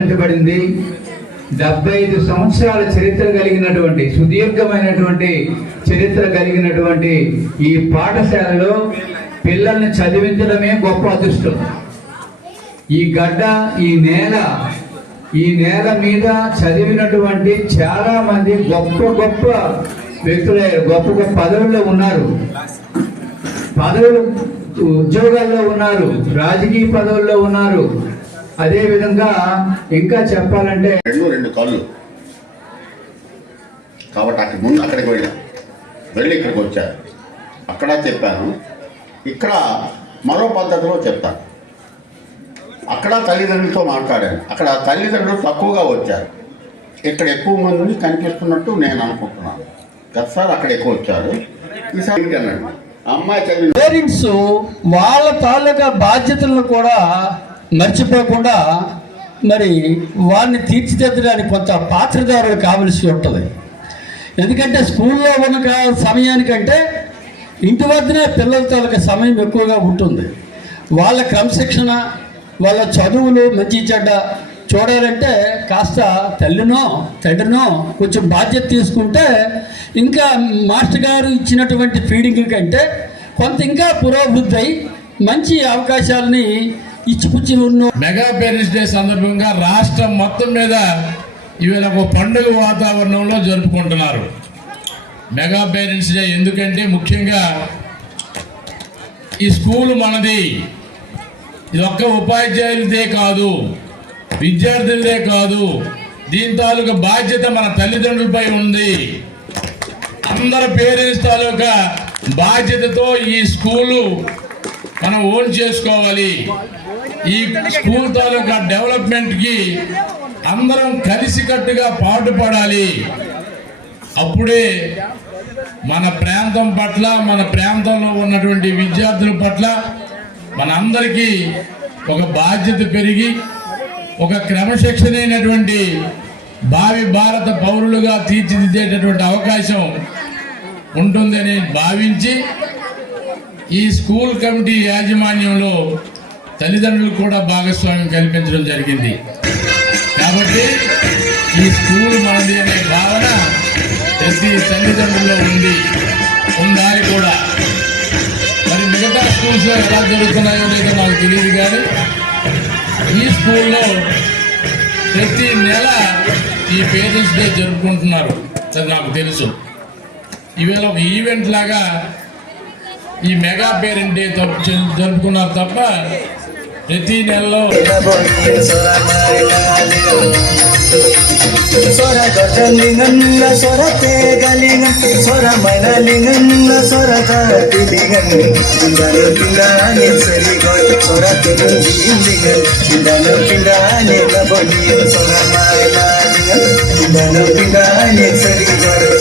పడింది 75 సంవత్సరాల చరిత్ర కలిగినటువంటి సుదీర్ఘమైనటువంటి చరిత్ర కలిగినటువంటి ఈ పాఠశాలలో పిల్లల్ని చదివించడమే గొప్ప అదృష్టం. ఈ గడ్డ ఈ నేల మీద చదివినటువంటి చాలా మంది గొప్ప గొప్ప వ్యక్తులయ్యారు, గొప్ప గొప్ప పదవుల్లో ఉన్నారు, ఉద్యోగాల్లో ఉన్నారు, రాజకీయ పదవుల్లో ఉన్నారు. అదే విధంగా ఇంకా చెప్పాలంటే రెండు కళ్ళు కాబట్టి అక్కడికి ముందు అక్కడికి వెళ్ళి ఇక్కడికి వచ్చారు. అక్కడ చెప్పాను, ఇక్కడ మరో పద్ధతిలో చెప్తాను. అక్కడ తల్లిదండ్రులతో మాట్లాడాను. అక్కడ తల్లిదండ్రులు తక్కువగా వచ్చారు, ఇక్కడ ఎక్కువ మంది కనిపిస్తున్నట్టు నేను అనుకుంటున్నాను. గతసారి అక్కడ ఎక్కువ వచ్చారు, ఈసారి అన్నాడు అమ్మాయి చదివి పేరెంట్స్ వాళ్ళ తాలూకా బాధ్యతలను కూడా మర్చిపోకుండా మరి వారిని తీర్చిదిద్దడానికి కొంత పాత్రదారులు కావలసి ఉంటుంది. ఎందుకంటే స్కూల్లో ఉన్న సమయానికంటే ఇంటి వద్దనే పిల్లల తాలూకా సమయం ఎక్కువగా ఉంటుంది. వాళ్ళ క్రమశిక్షణ, వాళ్ళ చదువులు మంచి చెడ్డ చూడాలంటే కాస్త తల్లినో తండ్రినో కొంచెం బాధ్యత తీసుకుంటే ఇంకా మాస్టర్ గారు ఇచ్చినటువంటి ఫీడింగ్ కంటే కొంత ఇంకా పురోభివృద్ధి అయి మంచి అవకాశాలని ఇచ్చిపుచ్చి ఉన్న మెగా పేరెంట్స్ డే సందర్భంగా రాష్ట్రం మొత్తం మీద ఇవాళ ఒక పండుగ వాతావరణంలో జరుపుకుంటున్నారు మెగా పేరెంట్స్ డే. ఎందుకంటే ముఖ్యంగా ఈ స్కూల్ మనది, ఇది ఒక్క ఉపాధ్యాయులదే కాదు, విద్యార్థులదే కాదు, దీని తాలూకా బాధ్యత మన తల్లిదండ్రులపై ఉంది. అందరు పేరెంట్స్ తాలూకా బాధ్యతతో ఈ స్కూలు మనం ఓన్ చేసుకోవాలి. ఈ స్కూల్ తాలూకా డెవలప్మెంట్కి అందరం కలిసికట్టుగా పాటుపడాలి. అప్పుడే మన ప్రాంతం పట్ల, మన ప్రాంతంలో ఉన్నటువంటి విద్యార్థుల పట్ల మనందరికీ ఒక బాధ్యత పెరిగి ఒక క్రమశిక్షణైనటువంటి భావి భారత పౌరులుగా తీర్చిదిద్దేటటువంటి అవకాశం ఉంటుందని భావించి ఈ స్కూల్ కమిటీ యాజమాన్యంలో తల్లిదండ్రులు కూడా భాగస్వామ్యం కల్పించడం జరిగింది. కాబట్టి ఈ స్కూల్ మనది అనే భావన ప్రతి తల్లిదండ్రుల్లో ఉండాలి కూడా. మరి మిగతా స్కూల్స్లో ఎలా జరుగుతున్నాయో లేదో నాకు తెలియదు, కానీ ఈ స్కూల్లో ప్రతి నెల ఈ పేరెంట్స్ డే జరుపుకుంటున్నారు, అది నాకు తెలుసు. ఈవేళ ఒక ఈవెంట్ లాగా ఈ మెగా పేరెంట్ డే జరుపుకున్నారు తప్ప ప్రతి నెలలో स्वरा गजलिंगन स्वरते गलिंगन स्वरा मैनालिंगन स्वरता तिलिंगन इंदानो पिंडाने सरी गय स्वरते मुंजिलिंगन इंदानो पिंडाने लबलियन स्वरा मैनालिंगन इंदानो पिंडाने सरी गय